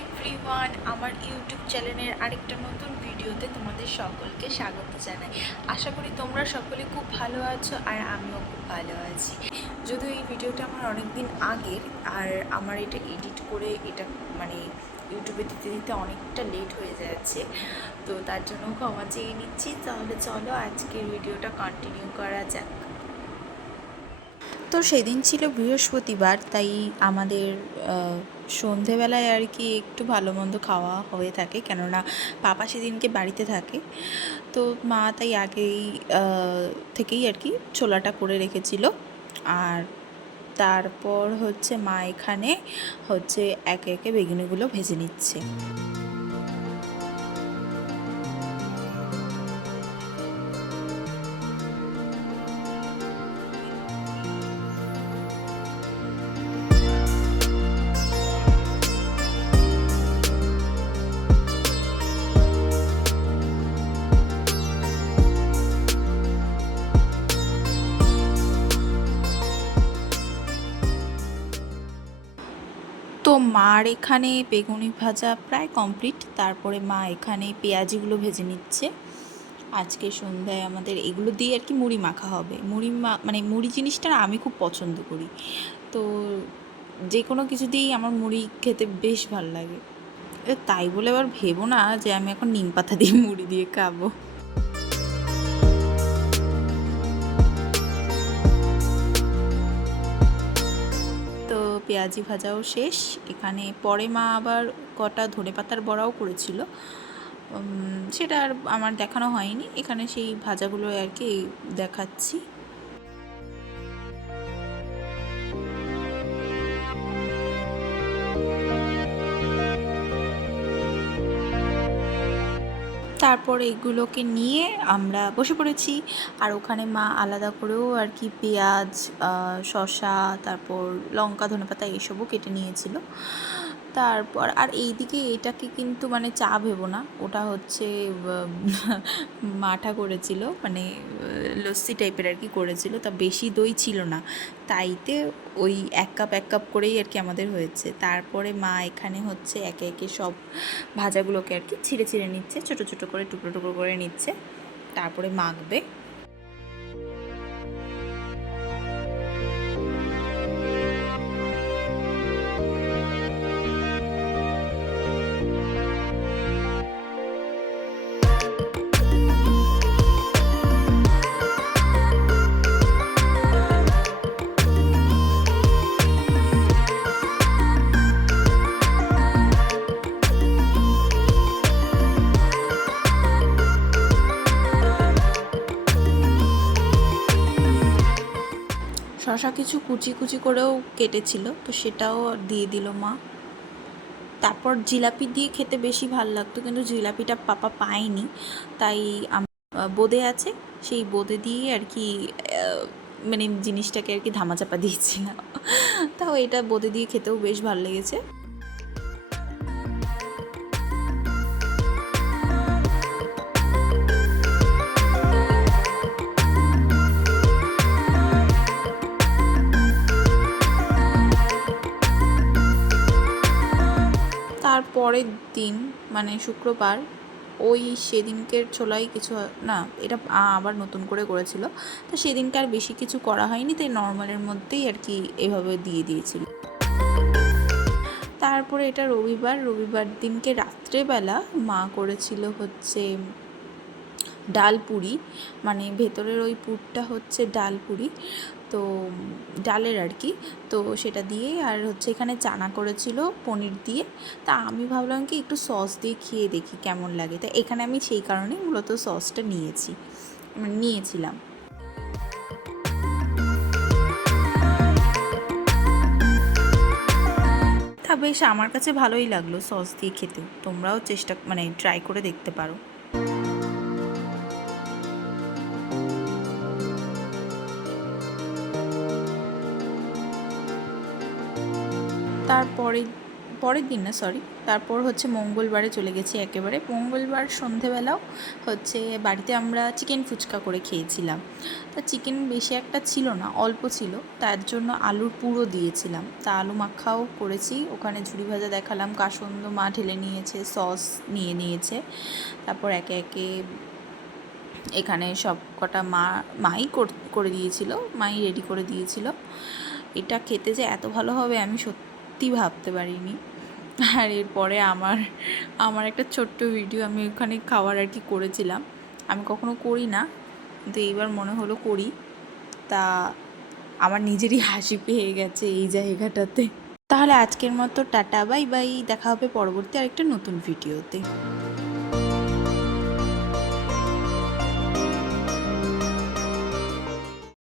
Everyone, আমার YouTube চ্যানেলের আরেকটা নতুন ভিডিওতে তোমাদের সকলকে স্বাগত জানাই। আশা করি তোমরা সকলে খুব ভালো আছো আর আমিও খুব ভালো আছি। যদিও এই ভিডিওটা আমার অনেক দিন আগের, আর আমার এটা এডিট করে এটা মানে ইউটিউবে দিতে দিতে অনেকটা লেট হয়ে যাচ্ছে, তো তার জন্য ক্ষমা চেয়ে নিচ্ছি। তাহলে চলো আজকের ভিডিওটা কন্টিনিউ করা যাক। তো সেদিন ছিল বৃহস্পতিবার, তাই আমাদের সন্ধেবেলায় আর কি একটু ভালো মন্দ খাওয়া হয়ে থাকে, কেননা পাপা সেদিনকে বাড়িতে থাকে। তো মা তাই আগেই থেকেই আর কি ছোলাটা করে রেখেছিল। আর তারপর হচ্ছে মা এখানে হচ্ছে একে একে বেগুনিগুলো ভেজে নিচ্ছে। তো মার এখানে বেগুনি ভাজা প্রায় কমপ্লিট, তারপরে মা এখানে পেঁয়াজিগুলো ভেজে নিচ্ছে। আজকে সন্ধ্যায় আমাদের এগুলো দিয়ে আর কি মুড়ি মাখা হবে। মানে মুড়ি জিনিসটা না আমি খুব পছন্দ করি, তো যে কোনো কিছু দিয়েই আমার মুড়ি খেতে বেশ ভালো লাগে। তাই বলে আবার ভেবো না যে আমি এখন নিম পাতা দিয়ে মুড়ি দিয়ে খাবো। তো পেঁয়াজি ভাজাও শেষ। এখানে পরে মা আবার কটা ধনেপাতার বড়াও করেছিল, সেটা আর আমার দেখানো হয়নি। এখানে সেই ভাজাগুলো আর কি দেখাচ্ছি। তারপর এগুলোকে নিয়ে আমরা বসে পড়েছি। আর ওখানে মা আলাদা করেও আর কি পেঁয়াজ, শসা, তারপর লঙ্কা, ধনেপাতা এইসবও কেটে নিয়েছিল। তারপর আর এইদিকে এটাকে কিন্তু মানে চা ভেবো না, ওটা হচ্ছে মাঠা করেছিল, মানে লস্যি টাইপের আর কি করেছিল। তা বেশি দই ছিল না, তাইতে ওই এক কাপ করেই আর কি আমাদের হয়েছে। তারপরে মা এখানে হচ্ছে একে একে সব ভাজাগুলোকে আর কি ছিঁড়ে ছিঁড়ে নিচ্ছে, ছোটো ছোটো করে টুকরো টুকরো করে নিচ্ছে, তারপরে মাখবে। শশা কিছু কুচি কুচি করেও কেটেছিল, তো সেটাও দিয়ে দিল মা। তারপর জিলাপি দিয়ে খেতে বেশি ভালো লাগতো, কিন্তু জিলাপিটা পাপা পায়নি, তাই বোঁদে আছে, সেই বোঁদে দিয়ে আর কি মানে জিনিসটাকে আর কি ধামাচাপা দিয়েছিলাম। তাও এটা বোঁদে দিয়ে খেতেও বেশ ভালো লেগেছে। তারপরের দিন মানে শুক্রবার, ওই সেদিনকের ছোলাই কিছু না, এটা আবার নতুন করে করেছিল, তো সেদিনকে আর বেশি কিছু করা হয়নি, তাই নর্মালের মধ্যেই আর কি এভাবে দিয়ে দিয়েছিল। তারপরে এটা রবিবার দিনকে রাত্রেবেলা মা করেছিল হচ্ছে ডাল পুরি, মানে ভেতরের ওই পুরটা হচ্ছে ডাল পুরি, তো ডালের আর কি। তো সেটা দিয়ে আর হচ্ছে এখানে চানা করেছিল পনির দিয়ে। তা আমি ভাবলাম কি একটু সস দিয়ে খেয়ে দেখি কেমন লাগে, তা এখানে আমি সেই কারণেই মূলত সসটা নিয়েছিলাম। তা বেশ আমার কাছে ভালোই লাগলো সস দিয়ে খেতে। তোমরাও মানে ট্রাই করে দেখতে পারো। পরের দিন না সরি, তারপর হচ্ছে মঙ্গলবারে চলে গেছি একেবারে। মঙ্গলবার সন্ধেবেলাও হচ্ছে বাড়িতে আমরা চিকেন ফুচকা করে খেয়েছিলাম। তা চিকেন বেশি একটা ছিল না, অল্প ছিল, তার জন্য আলুর পুরো দিয়েছিলাম। তা আলু মাখাও করেছি, ওখানে ঝুরি ভাজা দেখালাম, কাসন্দ মা ঢেলে নিয়েছে, সস নিয়ে নিয়েছে। তারপর একে একে এখানে সব কটা মাই করে দিয়েছিল, মাই রেডি করে দিয়েছিল। এটা খেতে যে এত ভালো হবে আমি সত্যি ভাবতে পারিনি। আর এরপরে আমার একটা ছোট্ট ভিডিও আমি ওখানে খাওয়ার আর কি করেছিলাম। আমি কখনো করি না, কিন্তু এইবার মনে হলো করি। তা আমার নিজেরই হাসি পেয়ে গেছে এই জায়গাটাতে। তাহলে আজকের মতো টাটা, বাই বাই, দেখা হবে পরবর্তী আরেকটা নতুন ভিডিওতে।